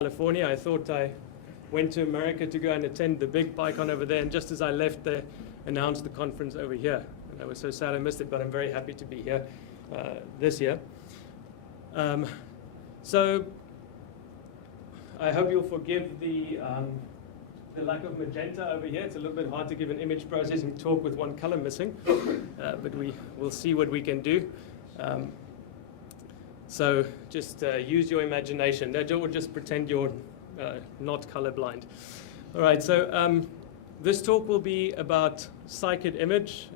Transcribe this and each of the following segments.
California. I thought I went to America to go and attend the big PyCon over there, and just as I left, they announced the conference over here. And I was so sad I missed it, but I'm very happy to be here this year. So I hope you'll forgive the lack of magenta over here. It's a little bit hard to give an image processing talk with one color missing, but we'll see what we can do. So just use your imagination. Or just pretend you're not colorblind. All right, so this talk will be about scikit image.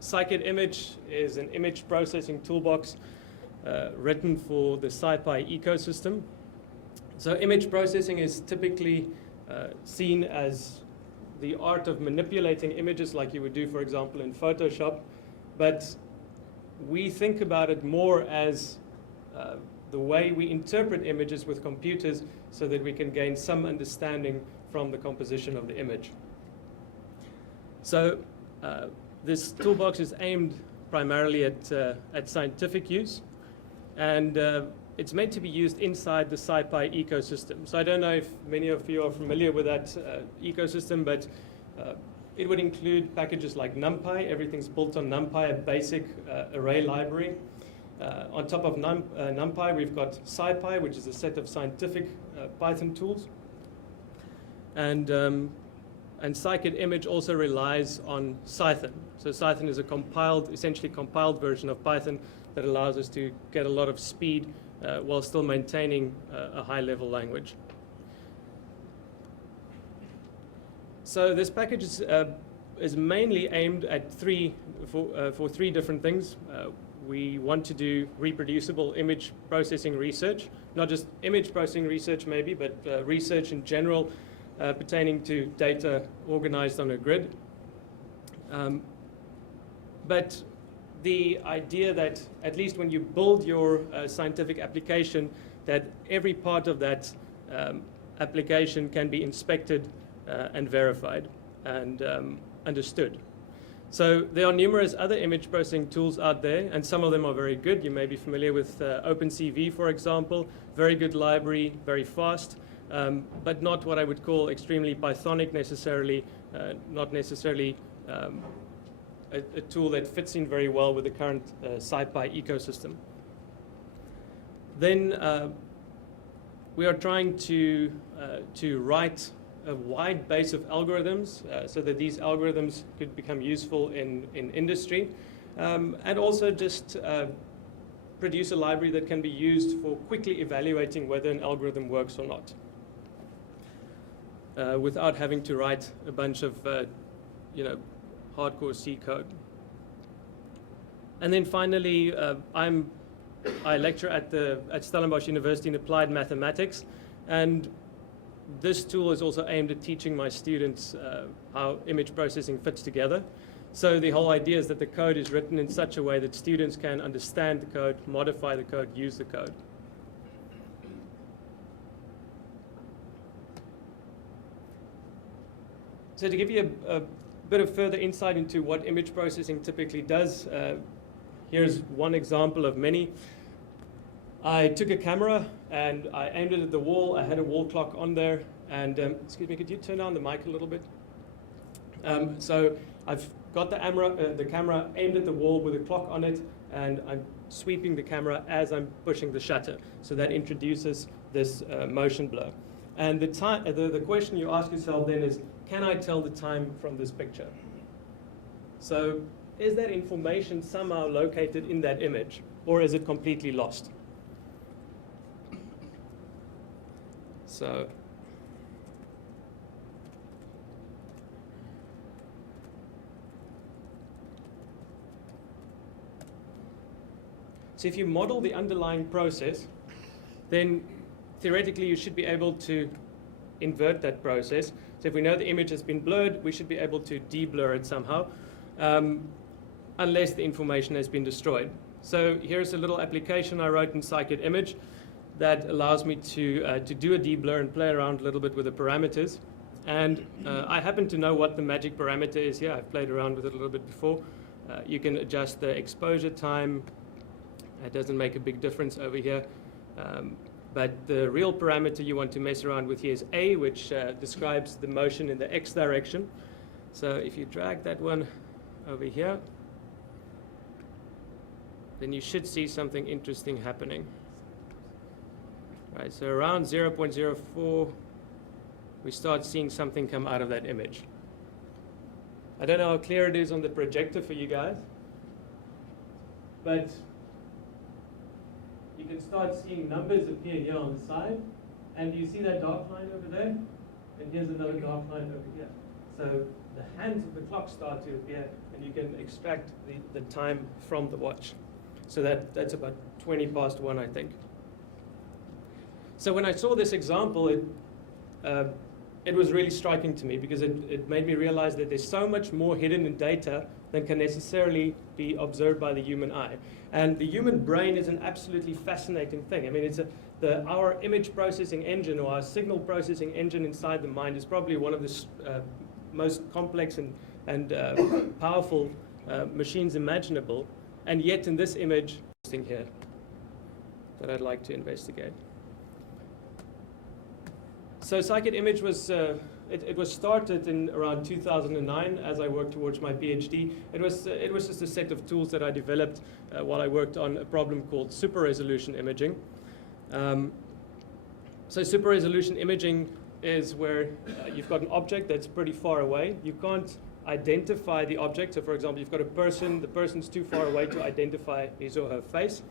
Scikit image is an image processing toolbox written for the SciPy ecosystem. So image processing is typically seen as the art of manipulating images like you would do, for example, in Photoshop. But we think about it more as the way we interpret images with computers so that we can gain some understanding from the composition of the image. So this toolbox is aimed primarily at scientific use, and it's meant to be used inside the SciPy ecosystem. So I don't know if many of you are familiar with that ecosystem, but it would include packages like NumPy. Everything's built on NumPy, a basic array library. On top of NumPy, we've got SciPy, which is a set of scientific Python tools. And scikit image also relies on Cython. So Cython is a essentially compiled version of Python that allows us to get a lot of speed while still maintaining a high-level language. So this package is mainly aimed at for three different things. We want to do reproducible image processing research, not just image processing research maybe, but research in general pertaining to data organized on a grid. But the idea that at least when you build your scientific application, that every part of that application can be inspected and verified and understood. So there are numerous other image processing tools out there, and some of them are very good. You may be familiar with OpenCV, for example. Very good library, very fast, but not what I would call extremely Pythonic necessarily, not necessarily a tool that fits in very well with the current SciPy ecosystem. Then we are trying to write a wide base of algorithms so that these algorithms could become useful in industry, and also just produce a library that can be used for quickly evaluating whether an algorithm works or not, without having to write a bunch of hardcore C code. And then finally, I lecture at Stellenbosch University in Applied Mathematics, and this tool is also aimed at teaching my students how image processing fits together. So the whole idea is that the code is written in such a way that students can understand the code, modify the code, use the code. So to give you a bit of further insight into what image processing typically does, here's one example of many. I took a camera and I aimed it at the wall. I had a wall clock on there, and excuse me, could you turn down the mic a little bit? So I've got the camera aimed at the wall with a clock on it, and I'm sweeping the camera as I'm pushing the shutter. So that introduces this motion blur. And the question you ask yourself then is, can I tell the time from this picture? So is that information somehow located in that image, or is it completely lost? So if you model the underlying process, then theoretically you should be able to invert that process. So if we know the image has been blurred, we should be able to de-blur it somehow, unless the information has been destroyed. So here's a little application I wrote in scikit image that allows me to do a de-blur and play around a little bit with the parameters. And I happen to know what the magic parameter is here. I've played around with it a little bit before. You can adjust the exposure time. It doesn't make a big difference over here. But the real parameter you want to mess around with here is A, which describes the motion in the X direction. So if you drag that one over here, then you should see something interesting happening. Right, so around 0.04, we start seeing something come out of that image. I don't know how clear it is on the projector for you guys, but you can start seeing numbers appear here on the side, and you see that dark line over there, and here's another dark line over here. So the hands of the clock start to appear, and you can extract the time from the watch. So that's about 20 past 1, I think. So when I saw this example, it was really striking to me because it made me realize that there's so much more hidden in data than can necessarily be observed by the human eye. And the human brain is an absolutely fascinating thing. I mean, it's our image processing engine, or our signal processing engine inside the mind, is probably one of the most complex and powerful machines imaginable. And yet in this image, thing here that I'd like to investigate. So scikit image was, it was started in around 2009 as I worked towards my PhD. It was just a set of tools that I developed while I worked on a problem called super resolution imaging. So super resolution imaging is where you've got an object that's pretty far away. You can't identify the object. So for example, you've got a person, the person's too far away to identify his or her face.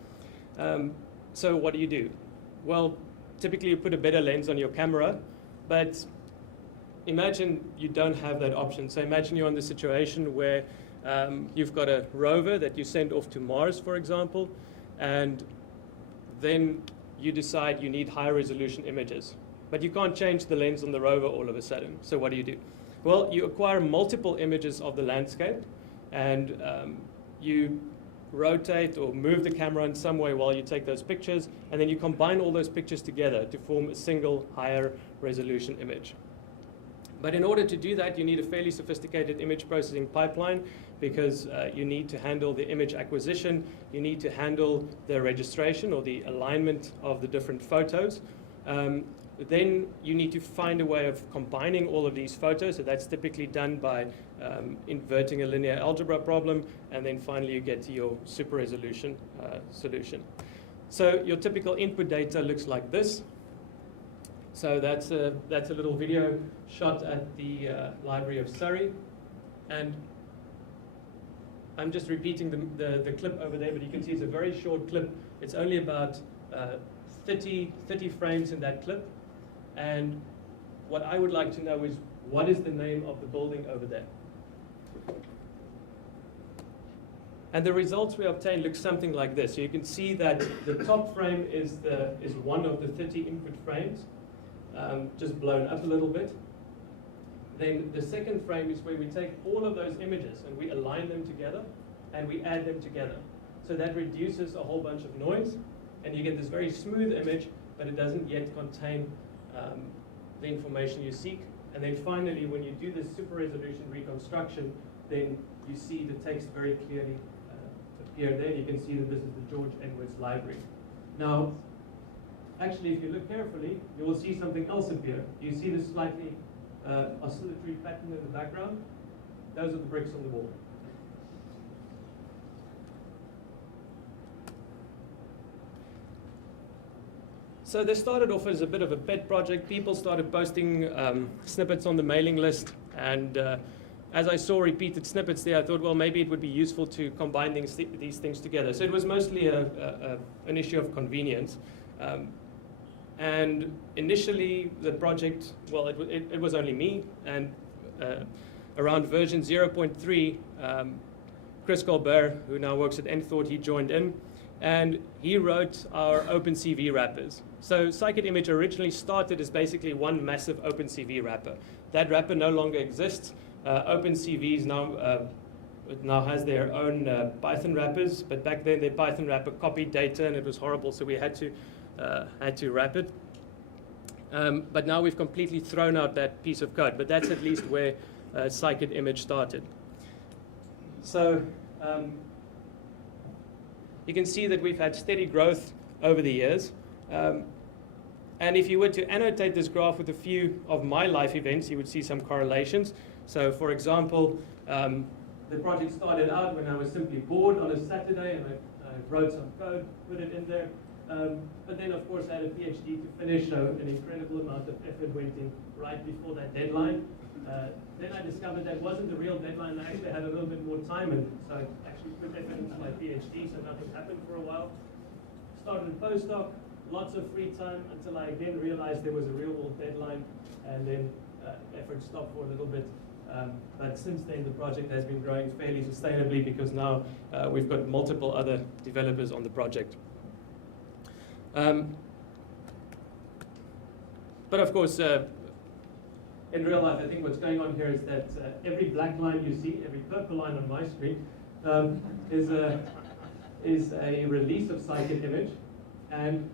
So what do? Well, typically you put a better lens on your camera, but imagine you don't have that option. So imagine you're in the situation where you've got a rover that you send off to Mars, for example, and then you decide you need high resolution images. But you can't change the lens on the rover all of a sudden. So what do? Well, you acquire multiple images of the landscape, and you rotate or move the camera in some way while you take those pictures, and then you combine all those pictures together to form a single higher resolution image. But in order to do that, you need a fairly sophisticated image processing pipeline, because you need to handle the image acquisition, you need to handle the registration or the alignment of the different photos. Then you need to find a way of combining all of these photos. So that's typically done by inverting a linear algebra problem, and then finally you get to your super resolution solution. So your typical input data looks like this. So that's a little video shot at the Library of Surrey, and I'm just repeating the clip over there, but you can see it's a very short clip. It's only about 30 frames in that clip. And what I would like to know is, what is the name of the building over there? And the results we obtain look something like this. So you can see that the top frame is one of the 30 input frames, just blown up a little bit. Then the second frame is where we take all of those images and we align them together and we add them together. So that reduces a whole bunch of noise, and you get this very smooth image, but it doesn't yet contain the information you seek. And then finally, when you do this super resolution reconstruction, then you see the text very clearly appear there. You can see that this is the George Edwards Library. Now, actually, if you look carefully, you will see something else appear. You see this slightly oscillatory pattern in the background? Those are the bricks on the wall. So this started off as a bit of a pet project. People started posting snippets on the mailing list, and as I saw repeated snippets there, I thought, well, maybe it would be useful to combine these things together. So it was mostly an issue of convenience. And initially, the project, well, it was only me, and around version 0.3, Chris Colbert, who now works at nthought, he joined in, and he wrote our OpenCV wrappers. So scikit image originally started as basically one massive OpenCV wrapper. That wrapper no longer exists. OpenCV now has their own Python wrappers, but back then their Python wrapper copied data and it was horrible, so we had to wrap it. But now we've completely thrown out that piece of code, but that's at least where scikit image started. So you can see that we've had steady growth over the years. And if you were to annotate this graph with a few of my life events, you would see some correlations. So for example, the project started out when I was simply bored on a Saturday, and I wrote some code, put it in there. But then, of course, I had a PhD to finish, so an incredible amount of effort went in right before that deadline. Then I discovered that wasn't the real deadline. I actually had a little bit more time, and so I actually put effort into my PhD, so nothing happened for a while. Started a postdoc, lots of free time, until I again realized there was a real world deadline, and then effort stopped for a little bit. But since then, the project has been growing fairly sustainably, because now we've got multiple other developers on the project. But of course, in real life, I think what's going on here is that every black line you see, every purple line on my screen, is a release of scikit image. And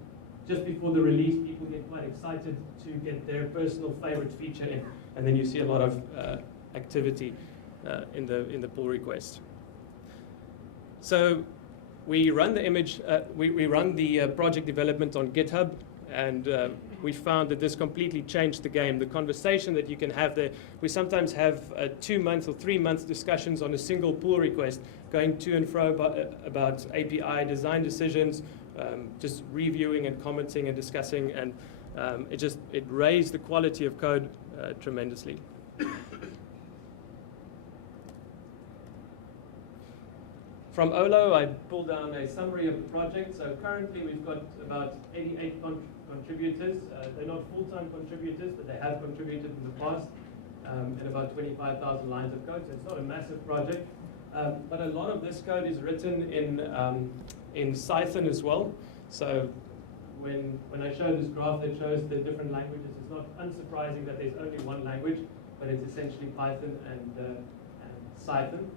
just before the release, people get quite excited to get their personal favorite feature in. And then you see a lot of activity in the pull request. So we run the image, we run the project development on GitHub, and we found that this completely changed the game. The conversation that you can have there, we sometimes have 2-month or 3-month discussions on a single pull request, going to and fro about API design decisions, just reviewing and commenting and discussing, and it raised the quality of code tremendously. From Olo, I pulled down a summary of the project. So currently we've got about 88 contributors. They're not full-time contributors, but they have contributed in the past, and about 25,000 lines of code. So it's not a massive project. But a lot of this code is written in Python as well. So when I show this graph that shows the different languages, it's not unsurprising that there's only one language, but it's essentially Python and Python.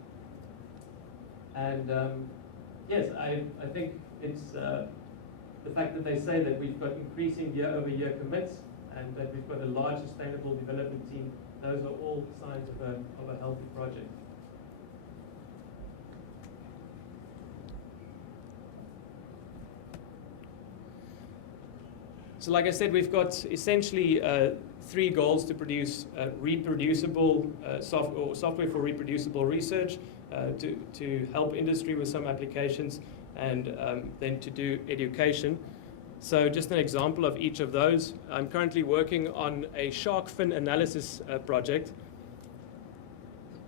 And yes, I think it's the fact that they say that we've got increasing year-over-year commits, and that we've got a large sustainable development team. Those are all signs of a healthy project. So like I said, we've got essentially 3 goals to produce reproducible software for reproducible research, to help industry with some applications, and then to do education. So just an example of each of those. I'm currently working on a shark fin analysis project.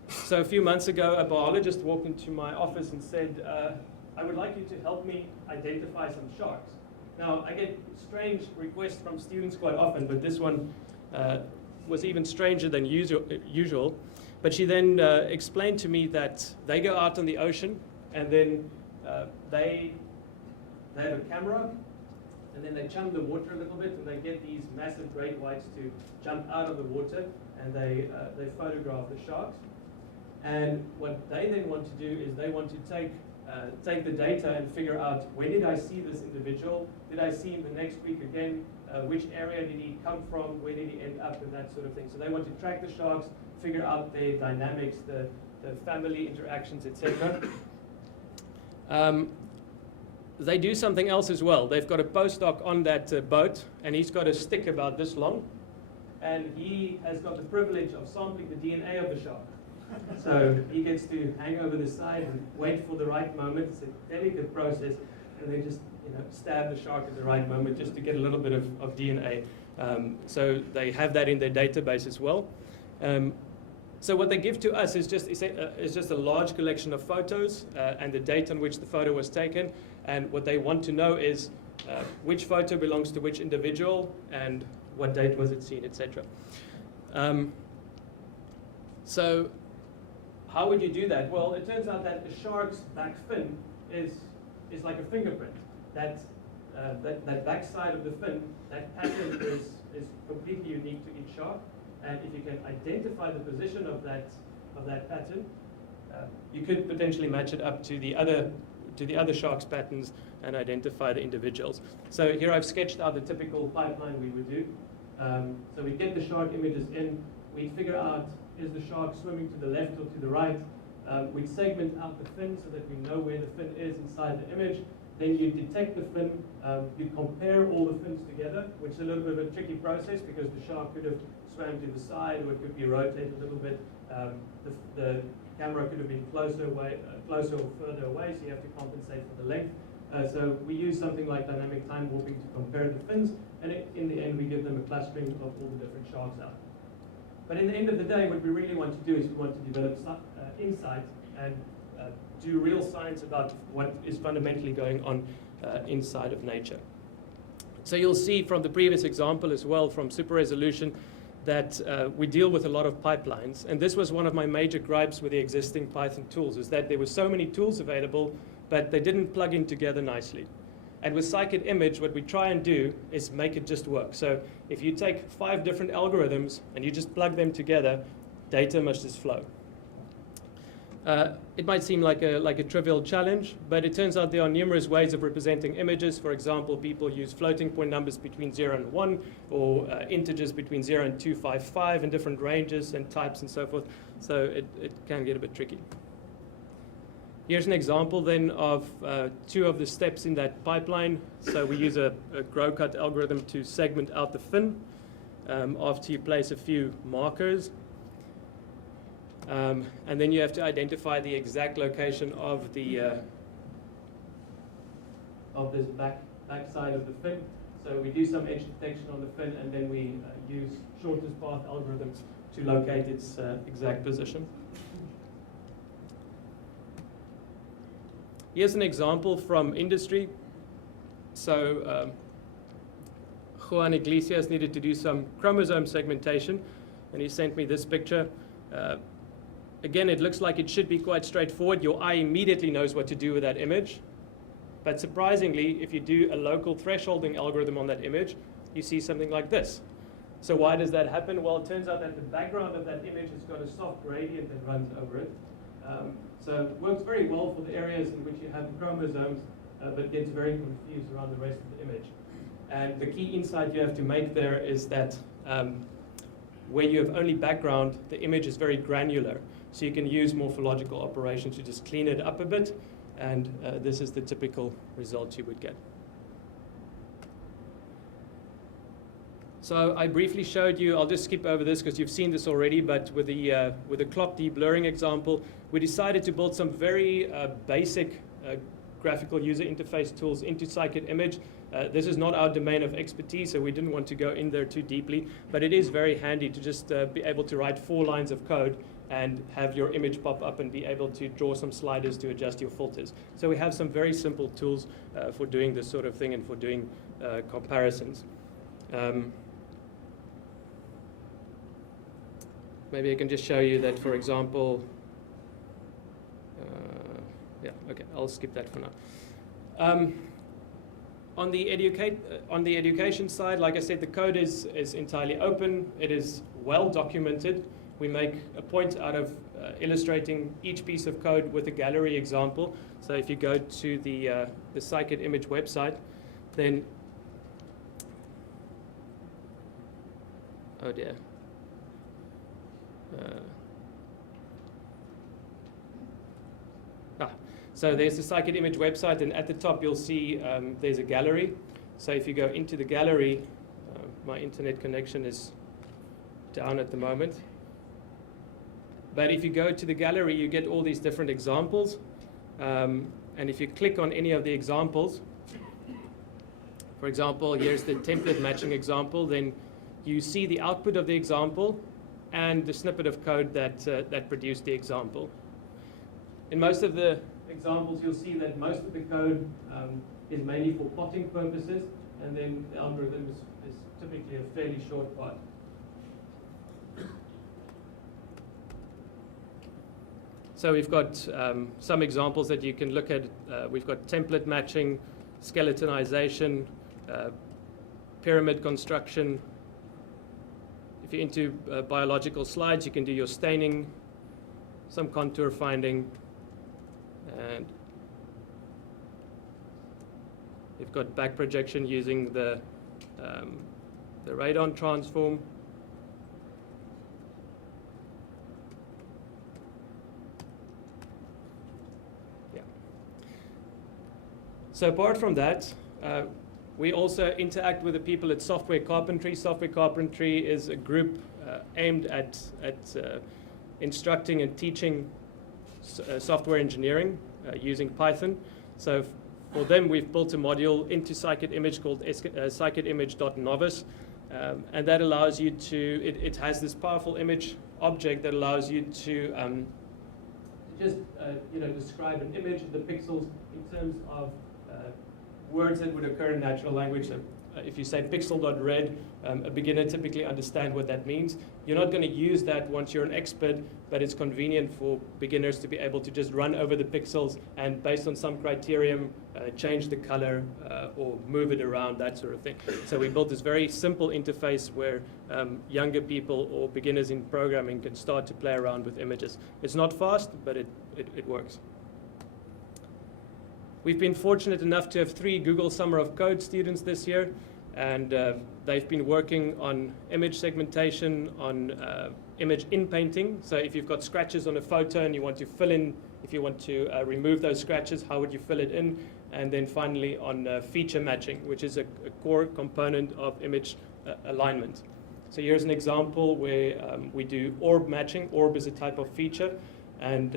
So a few months ago, a biologist walked into my office and said, I would like you to help me identify some sharks. Now, I get strange requests from students quite often, but this one was even stranger than usual. But she then explained to me that they go out on the ocean, and then they have a camera, and then they chum the water a little bit, and they get these massive great whites to jump out of the water, and they photograph the sharks. And what they then want to do is they want to take the data and figure out, when did I see this individual? Did I see him the next week again? Which area did he come from? Where did he end up? And that sort of thing. So they want to track the sharks, figure out their dynamics, the family interactions, etc. They do something else as well. They've got a postdoc on that boat, and he's got a stick about this long, and he has got the privilege of sampling the DNA of the shark. So he gets to hang over the side and wait for the right moment. It's a delicate process, and they just stab the shark at the right moment just to get a little bit of DNA. So they have that in their database as well. So what they give to us is just a large collection of photos and the date on which the photo was taken. And what they want to know is which photo belongs to which individual and what date was it seen, etc. So how would you do that? Well, it turns out that the shark's back fin is like a fingerprint. That back side of the fin, that pattern is completely unique to each shark. And if you can identify the position of that pattern, you could potentially match it up to the other sharks' patterns and identify the individuals. So here I've sketched out the typical pipeline we would do. So we get the shark images in, we figure out, is the shark swimming to the left or to the right? We segment out the fin so that we know where the fin is inside the image. Then you detect the fin, you compare all the fins together, which is a little bit of a tricky process because the shark could have swam to the side or it could be rotated a little bit. The camera could have been closer or further away, so you have to compensate for the length. So we use something like dynamic time warping to compare the fins, and in the end we give them a clustering of all the different sharks out. But in the end of the day, what we really want to do is we want to develop insight and do real science about what is fundamentally going on inside of nature. So you'll see from the previous example as well, from super resolution, that we deal with a lot of pipelines. And this was one of my major gripes with the existing Python tools, is that there were so many tools available, but they didn't plug in together nicely. And with scikit image, what we try and do is make it just work. So if you take 5 different algorithms and you just plug them together, data must just flow. It might seem like a trivial challenge, but it turns out there are numerous ways of representing images. For example, people use floating point numbers between 0 and 1, or integers between 0 and 255 in different ranges and types and so forth. So it can get a bit tricky. Here's an example then of 2 of the steps in that pipeline. So we use a grow cut algorithm to segment out the fin after you place a few markers. And then you have to identify the exact location of the of this back side of the fin. So we do some edge detection on the fin, and then we use shortest path algorithms to locate its exact position. Here's an example from industry. So Juan Iglesias needed to do some chromosome segmentation, and he sent me this picture. Again, it looks like it should be quite straightforward. Your eye immediately knows what to do with that image. But surprisingly, if you do a local thresholding algorithm on that image, you see something like this. So why does that happen? Well, it turns out that the background of that image has got a soft gradient that runs over it. So it works very well for the areas in which you have chromosomes, but gets very confused around the rest of the image. And the key insight you have to make there is that where you have only background, the image is very granular. So you can use morphological operations to just clean it up a bit, and this is the typical result you would get. So I briefly showed you, I'll just skip over this because you've seen this already, but with the clock deblurring example, we decided to build some very basic graphical user interface tools into scikit image. This is not our domain of expertise, so we didn't want to go in there too deeply, but it is very handy to just be able to write 4 lines of code and have your image pop up and be able to draw some sliders to adjust your filters. So we have some very simple tools for doing this sort of thing and for doing comparisons. Maybe I can just show you that, for example, yeah, okay, I'll skip that for now. On the education side, like I said, the code is entirely open. It is well documented. We make a point out of illustrating each piece of code with a gallery example. So if you go to the scikit image website, then, oh dear. So there's the scikit image website, and at the top you'll see there's a gallery. So if you go into the gallery, my internet connection is down at the moment. But if you go to the gallery, you get all these different examples. And if you click on any of the examples, for example, here's the template matching example, then you see the output of the example and the snippet of code that produced the example. In most of the examples, you'll see that most of the code is mainly for plotting purposes, and then the algorithm is typically a fairly short part. So we've got some examples that you can look at. We've got template matching, skeletonization, pyramid construction. If you're into biological slides, you can do your staining, some contour finding, and you've got back projection using the radon transform. So apart from that, we also interact with the people at Software Carpentry. Software Carpentry is a group aimed at instructing and teaching software engineering using Python. So for them, we've built a module into scikit image called scikit-image.novice. And that allows you to, it has this powerful image object that allows you to just describe an image of the pixels in terms of words that would occur in natural language. So if you say pixel.red, a beginner typically understands what that means. You're not going to use that once you're an expert, but it's convenient for beginners to be able to just run over the pixels and based on some criterion, change the color or move it around, that sort of thing. So we built this very simple interface where younger people or beginners in programming can start to play around with images. It's not fast, but it works. We've been fortunate enough to have 3 Google Summer of Code students this year, and they've been working on image segmentation, on image in-painting. So if you've got scratches on a photo and you want to fill in, if you want to remove those scratches, how would you fill it in? And then finally on feature matching, which is a core component of image alignment. So here's an example where we do orb matching. Orb is a type of feature, and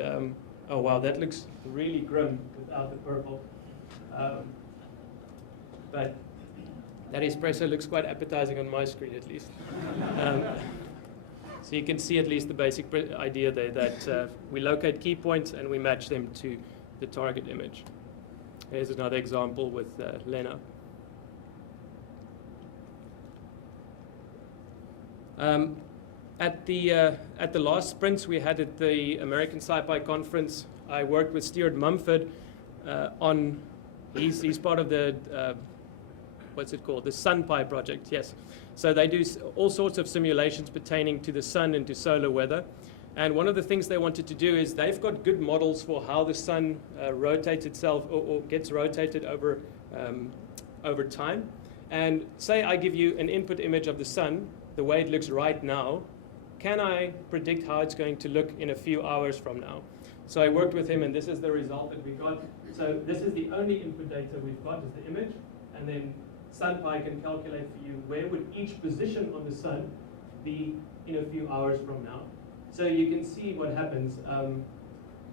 oh wow, that looks really grim without the purple. But that espresso looks quite appetizing on my screen at least. So you can see at least the basic idea there that we locate key points and we match them to the target image. Here's another example with Lena. At the last sprints we had at the American SciPy conference, I worked with Stuart Mumford on, he's part of the, what's it called, the SunPy project, yes. So they do all sorts of simulations pertaining to the sun and to solar weather. And one of the things they wanted to do is they've got good models for how the sun rotates itself or gets rotated over time. And say I give you an input image of the sun, the way it looks right now, can I predict how it's going to look in a few hours from now? So I worked with him, and this is the result that we got. So this is the only input data we've got, is the image, and then SunPy can calculate for you where would each position on the sun be in a few hours from now. So you can see what happens.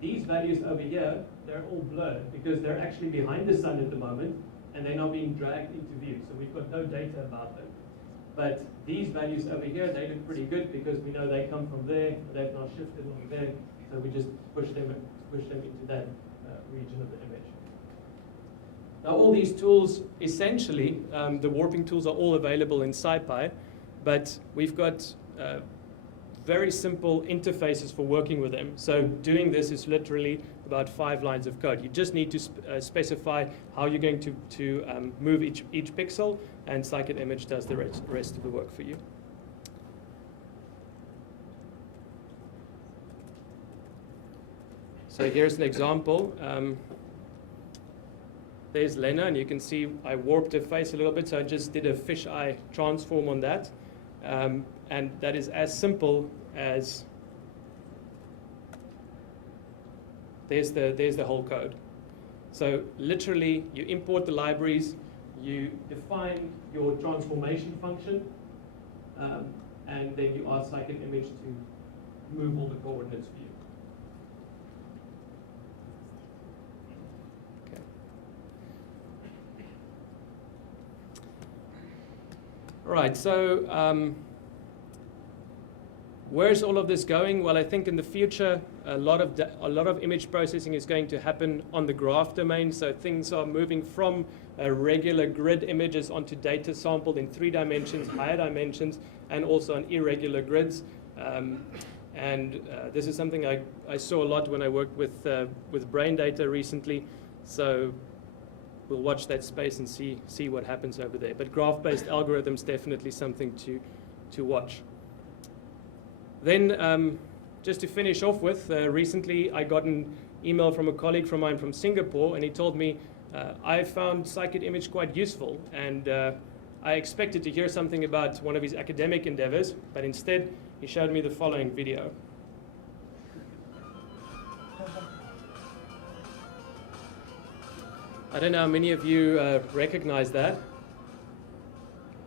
These values over here, they're all blurred because they're actually behind the sun at the moment, and they're not being dragged into view. So we've got no data about them. But these values over here, they look pretty good because we know they come from there, they've now shifted along there, so we just push them into that region of the image. Now all these tools, essentially, the warping tools are all available in SciPy, but we've got very simple interfaces for working with them. So doing this is literally about 5 lines of code. You just need to specify how you're going to move each pixel, and scikit image does the rest of the work for you. So here's an example. There's Lena, and you can see I warped her face a little bit, so I just did a fisheye transform on that. And that is as simple as, there's the whole code. So literally, you import the libraries, you define your transformation function, and then you ask scikit image to move all the coordinates for you. Okay. All right, so where's all of this going? Well, I think in the future, a lot of image processing is going to happen on the graph domain. So things are moving from regular grid images onto data sampled in 3 dimensions, higher dimensions, and also on irregular grids. This is something I saw a lot when I worked with brain data recently. So we'll watch that space and see what happens over there. But graph-based algorithms, definitely something to watch. Then, just to finish off with, recently I got an email from a colleague from mine from Singapore, and he told me, I found scikit image quite useful, and I expected to hear something about one of his academic endeavors, but instead he showed me the following video. I don't know how many of you recognize that.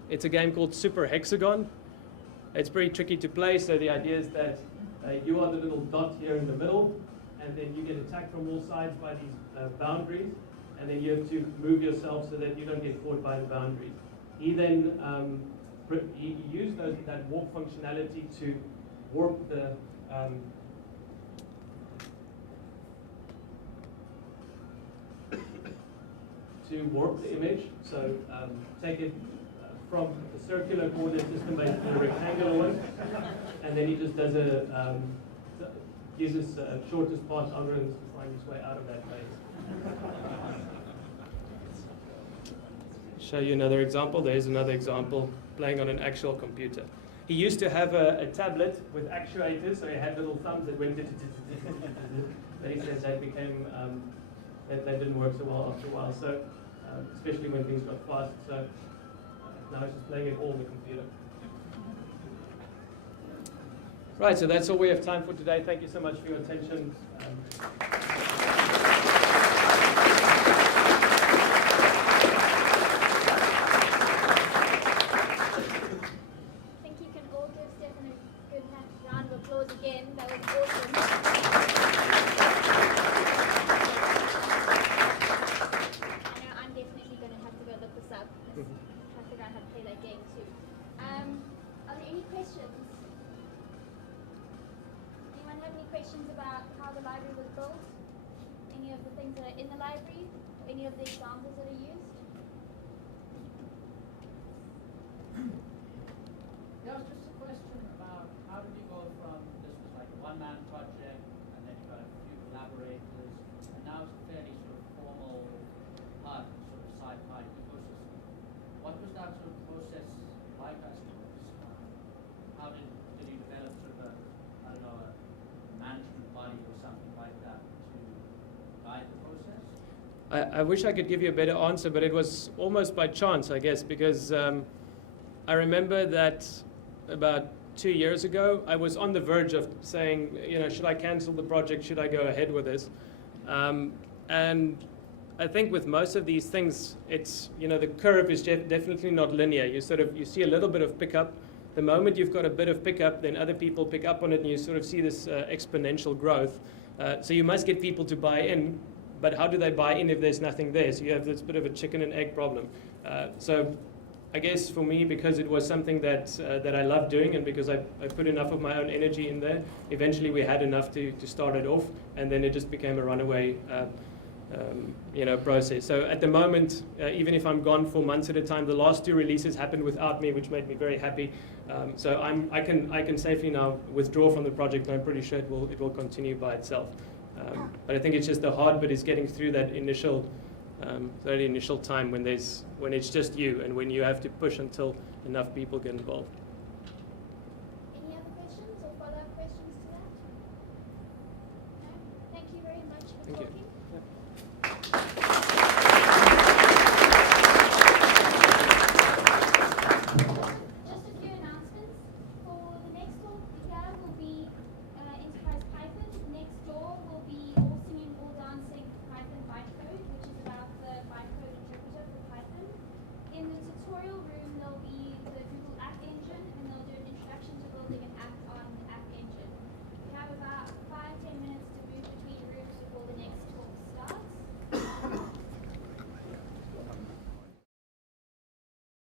It's a game called Super Hexagon. It's pretty tricky to play, so the idea is that you are the little dot here in the middle, and then you get attacked from all sides by these boundaries, and then you have to move yourself so that you don't get caught by the boundaries. He then he used that warp functionality to warp the image. So take it from the circular coordinate system basically a rectangular one, and then he just does uses shortest path algorithms to find his way out of that maze. Show you another example. There's another example playing on an actual computer. He used to have a tablet with actuators, so he had little thumbs that went but he says that became that didn't work so well after a while. So especially when things got fast. So now he's just playing it all on the computer. Right, so that's all we have time for today. Thank you so much for your attention. I think you can all give Stefan a good round of applause again. That was awesome. I know I'm definitely going to have to go look this up. Have to figure out how to play that game too. Are there any questions? Anyone have any questions about how the library was built? Any of the things that are in the library? Any of the examples that are used? Yeah, it's just a question about how did you go from this was like a one-man project, and then you got a few collaborators, and now it's a fairly sort of formal part of sort of sci-fi ecosystem. What was that sort of process like, I suppose? How did you develop sort of a management body or something like that to guide the process? I wish I could give you a better answer, but it was almost by chance, I guess, because I remember that about 2 years ago, I was on the verge of saying, should I cancel the project? Should I go ahead with this? And I think with most of these things, it's, the curve is definitely not linear. You see a little bit of pickup. The moment you've got a bit of pickup, then other people pick up on it, and you sort of see this exponential growth. So you must get people to buy in, but how do they buy in if there's nothing there? So you have this bit of a chicken and egg problem. So I guess for me, because it was something that I loved doing, and because I put enough of my own energy in there, eventually we had enough to start it off, and then it just became a runaway process. So at the moment, even if I'm gone for months at a time, the last 2 releases happened without me, which made me very happy. So I can safely now withdraw from the project, and I'm pretty sure it will continue by itself. But I think it's just the hard bit is getting through that initial time when it's just you, and when you have to push until enough people get involved. Any other questions or follow-up questions to that? No? Thank you very much for Thank you. talking.